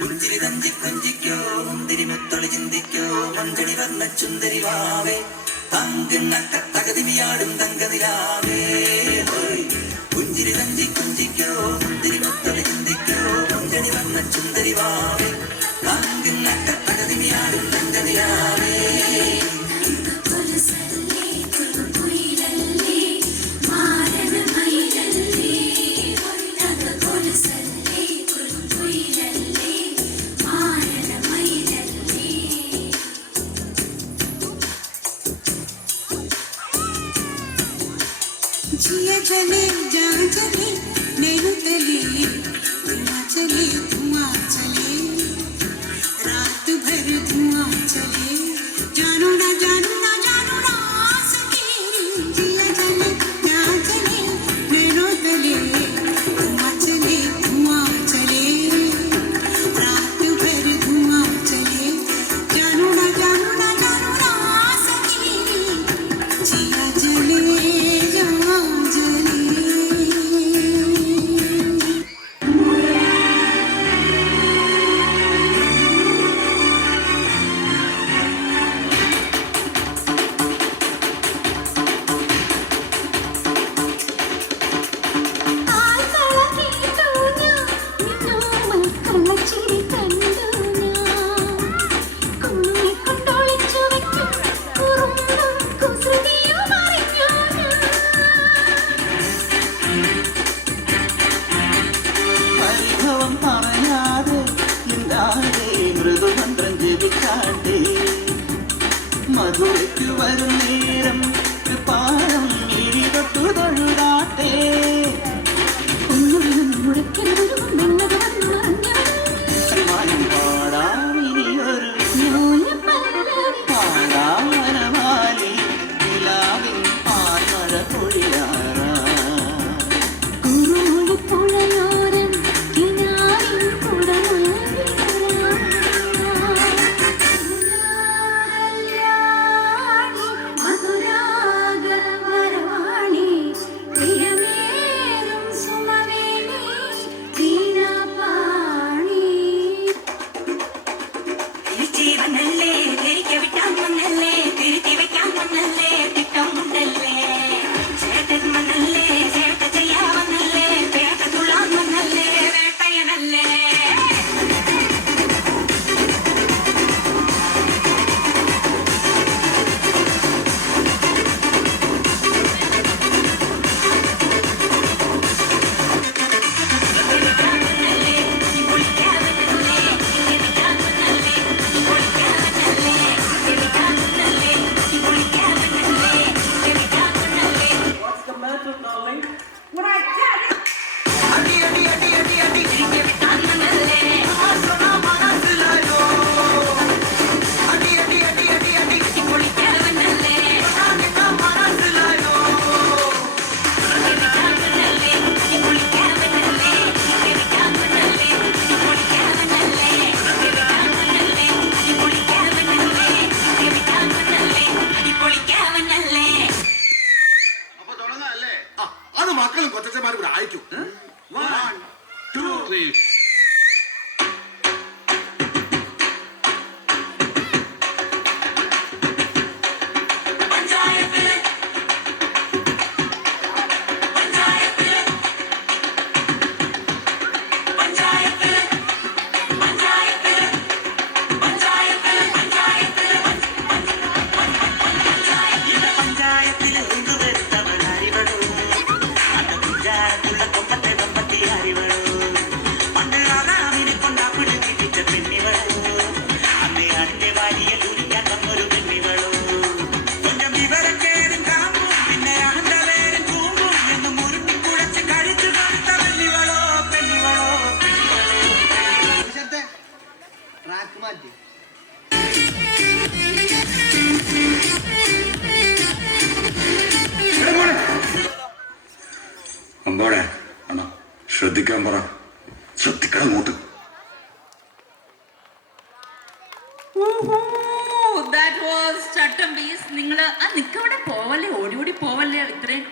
പുഞ്ചിരി തഞ്ചി കൊഞ്ചിക്കോ മുന്തിരി മുത്തൊളി ചിന്തിക്കോ മഞ്ചണി വർണ്ണ ചുന്ദരി വാവേ തങ്കുന്നക്ക തകതിമിയാടും തങ്കനിലാവേ പുഞ്ചിരി തഞ്ചി കൊഞ്ചിക്കോ മുന്തിരി മുത്തൊളി ചിന്തിക്കോ മഞ്ചണി വർണ്ണ ചുന്ദരി വാവേ തങ്കുന്നക്ക തകതിമിയാടും തങ്കനിലാവേ जिया चले जा चले नहीं तले धुआं चले रात भर धुआं चले जानू ना सकेरी जिया चले जा चले नहीं तले धुआं चले रात भर धुआं चले जानू ना सकेरी जिया चले മധുരയ്ക്ക് വരും നേരം പാടം ഇഴി തൊട്ടു തൊഴുതാട്ടെ പാടാമിനിയൊരു പാടാമനമാലി നിലാവിൻ പാർമഴ പൊഴിയാറാ മക്കളും കൊച്ചന്മാരും കൂടെ അയച്ചു 1 2 3 അമ്പോടെ അണ്ണാ ശ്രദ്ധിക്കാൻ പറ ശ്രദ്ധിക്കണം അങ്ങോട്ട് നിങ്ങൾ ആ നിക്കവിടെ പോവല്ലേ ഓടി പോവല്ലേ ഇത്രയും